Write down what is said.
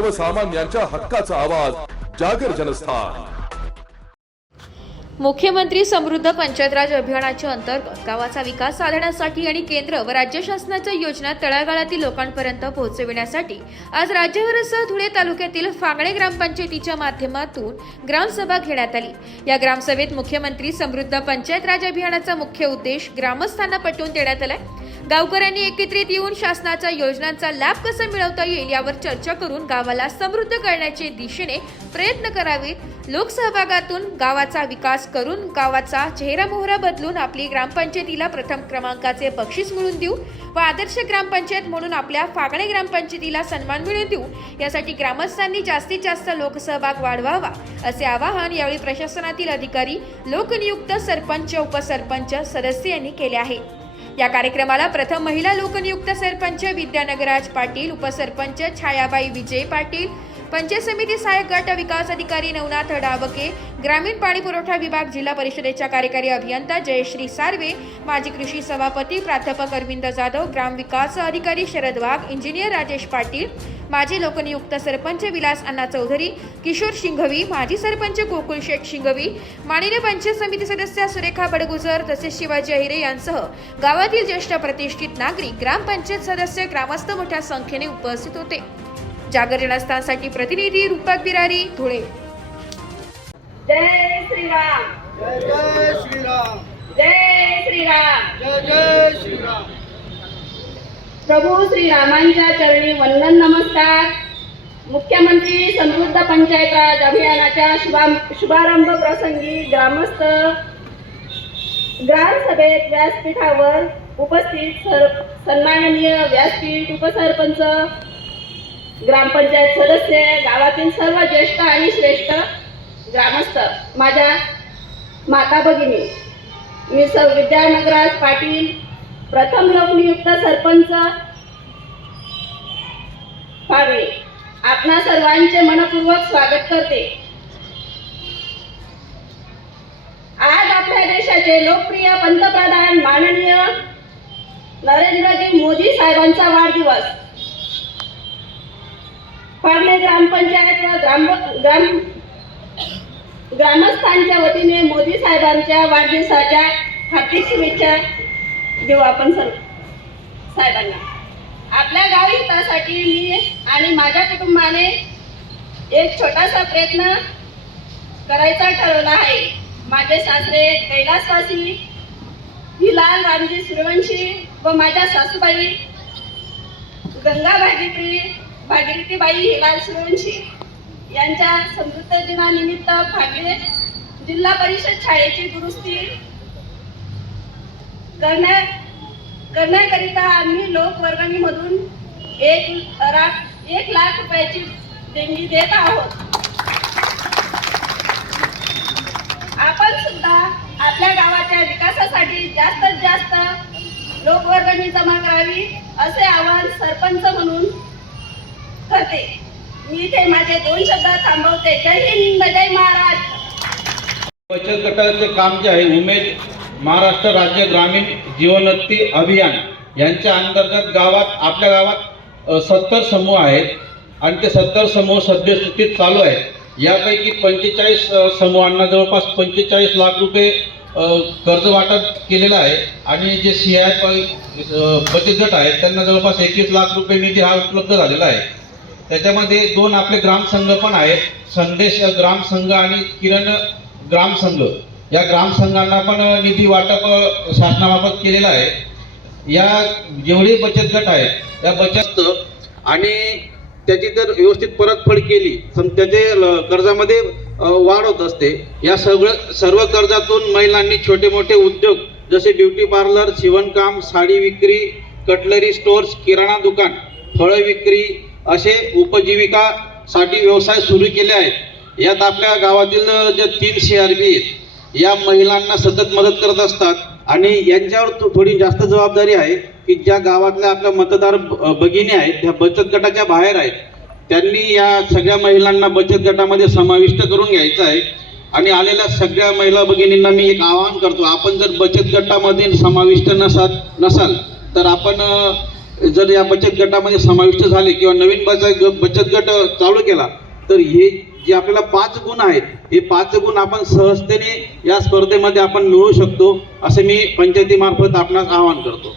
सर्वसामान्यांच्या हक्काचा आवाज जागर जनस्थान. मुख्यमंत्री समृद्ध पंचायत राज अभियानाच्या अंतर्गत गावाचा विकास साधण्यासाठी आणि केंद्र व राज्य शासनाच्या योजना तळागाळातील लोकांपर्यंत पोहोचविण्यासाठी आज राज्यभरासह धुळे तालुक्यातील फांगणे ग्रामपंचायतीच्या माध्यमातून ग्रामसभा घेण्यात आली. या ग्रामसभेत मुख्यमंत्री समृद्ध पंचायत राज अभियानाचा मुख्य उद्देश ग्रामस्थांना पटवून देण्यात आलाय. गावकऱ्यांनी एकत्रित येऊन शासनाच्या योजनांचा लाभ कसा मिळवता येईल यावर चर्चा करून गावाला समृद्ध करण्याचे दिशेने प्रयत्न करावेत. लोकसहभागातून गावाचा विकास करून गावाचा चेहरा मोहरा बदलून आपली ग्रामपंचायतीला प्रथम क्रमांकाचे बक्षीस मिळवून देऊ व आदर्श ग्रामपंचायत म्हणून आपल्या फागणे ग्रामपंचायतीला सन्मान मिळवून देऊ. यासाठी ग्रामस्थांनी जास्तीत जास्त लोकसहभाग वाढवावा असे आवाहन यावेळी प्रशासनातील अधिकारी लोकनियुक्त सरपंच उपसरपंच सदस्य यांनी केले आहे. या कार्यक्रमाला प्रथम महिला लोकनियुक्त सरपंच विद्यानगराज पाटील उपसरपंच छायाबाई विजय पाटील पंचायत समिती सहाय्यक गट विकास अधिकारी नवनाथ डावके ग्रामीण पाणी पुरवठा विभाग जिल्हा परिषदेच्या कार्यकारी अभियंता जयश्री सार्वे माजी कृषी सभापती प्राध्यापक अरविंद जाधव ग्रामविकास अधिकारी शरद वाघ इंजिनियर राजेश पाटील माजी लोकनियुक्त सरपंच विलास अण्णा चौधरी किशोर शिंघवी माजी सरपंच गोकुळ शेठ शिंघवी माननीय पंचायत समिती सदस्य सुरेखा बडगुजर तसेच शिवाजी अहिरे यांसह गावातील ज्येष्ठ प्रतिष्ठित नागरिक ग्रामपंचायत सदस्य ग्रामस्थ मोठ्या संख्येने उपस्थित होते. जागर जनस्थानसाठी प्रतिनिधी रूपक बिरारी धुळे. जय श्रीराम. जय जय श्रीराम. जय श्रीराम. जय जय प्रभू श्रीरामांच्या चरणी वंदन नमस्कार. मुख्यमंत्री समृद्ध पंचायत राज अभियानाच्या शुभा शुभारंभ प्रसंगी ग्रामस्थ ग्रामसभेत व्यासपीठावर उपस्थित सर सन्माननीय व्यासपीठ उपसरपंच ग्रामपंचायत सदस्य गावातील सर्व ज्येष्ठ आणि श्रेष्ठ ग्रामस्थ माझ्या माता भगिनी मी सौ विद्यानगराज पाटील प्रथम लोकनियुक्त सरपंच पावे आपणा सर्वांचे मनपूर्वक स्वागत करते. आज आपल्या देशाचे लोकप्रिय पंतप्रधान माननीय नरेंद्रजी मोदी साहेबांचा वाढदिवस. पार्ले ग्रामपंचायत व ग्राम ग्राम ग्रामस्थांच्या वतीने मोदी साहेबांच्या वाढदिवसाच्या हार्दिक शुभेच्छा देऊ आपण सर्व साहेबांना. आपल्या गावी हितासाठी मी आणि माझ्या कुटुंबाने एक छोटासा प्रयत्न करायचा ठरवला आहे. माझे सासरे कैलासवासी हिलाल रामजी सूर्यवंशी व माझ्या सासूबाई गंगा भागीरथी भागीरथीबाई हिलाल सूर्यवंशी यांच्या समृद्ध दिनानिमित्त फागले जिल्हा परिषद शाळेची दुरुस्ती करण्या करण्याकरिता आम्ही लोकवर्गणीमधून एक लाख एक लाख रुपयाची देणगी देत आहोत. आपण सुद्धा आपल्या गावाच्या विकासासाठी जास्तीत जास्त लोकवर्गणी जमा करावी असे आवाहन सरपंच म्हणून करते. मी इथे माझे दोन शब्द थांबवते. जय हिंद जय महाराज. बचत गटाचे काम जे आहे उमेद महाराष्ट्र राज्य ग्रामीण जीवनोत्ती अभियान यांच्या अंतर्गत गावात आपल्या गावात सत्तर समूह आहेत आणि ते सत्तर समूह सद्यस्थितीत चालू आहेत. यापैकी पंचेचाळीस समूहांना जवळपास पंचेचाळीस लाख रुपये कर्ज वाटप केलेलं आहे आणि जे सी आय बचत गट आहेत त्यांना जवळपास एकवीस लाख रुपये निधी हा उपलब्ध झालेला आहे. त्याच्यामध्ये दोन आपले ग्रामसंघ पण आहेत संदेश ग्रामसंघ आणि किरण ग्रामसंघ. या ग्रामसंघांना पण निधी वाटप अ, शासनामार्फत केलेलं आहे. या जेवढे बचत गट आहेत या बचत आणि त्याची जर व्यवस्थित परतफेड केली तर त्याचे ल- कर्जामध्ये वाढ होत असते. या सगळं सर्व कर्जातून महिलांनी छोटे मोठे उद्योग जसे ब्युटी पार्लर शिवणकाम साडी विक्री कटलरी स्टोअर्स किराणा दुकान फळं विक्री असे उपजीविकासाठी व्यवसाय सुरू केले आहेत. यात आपल्या गावातील जे तीन सी आर बी आहेत या महिलांना सतत मदत करत असतात. आणि यांच्यावर थोडी जास्त जबाबदारी आहे की ज्या गावातल्या आपल्या मतदार भगिनी आहेत त्या बचत गटाच्या बाहेर आहेत. त्यांनी या सगळ्या महिलांना बचत गटामध्ये समाविष्ट करून घ्यायचं आहे. आणि आलेल्या सगळ्या महिला भगिनींना मी एक आवाहन करतो आपण जर बचत गटामध्ये समाविष्ट नसाल नसाल तर आपण जर या बचत गटामध्ये समाविष्ट झाले किंवा नवीन बचत बचत गट चालू केला तर हे जे आपल्याला पाच गुण आहेत हे पाच गुण आपण सहजतेने या स्पर्धेमध्ये आपण मिळवू शकतो असे मी पंचायतीमार्फत आपणास आवाहन करतो.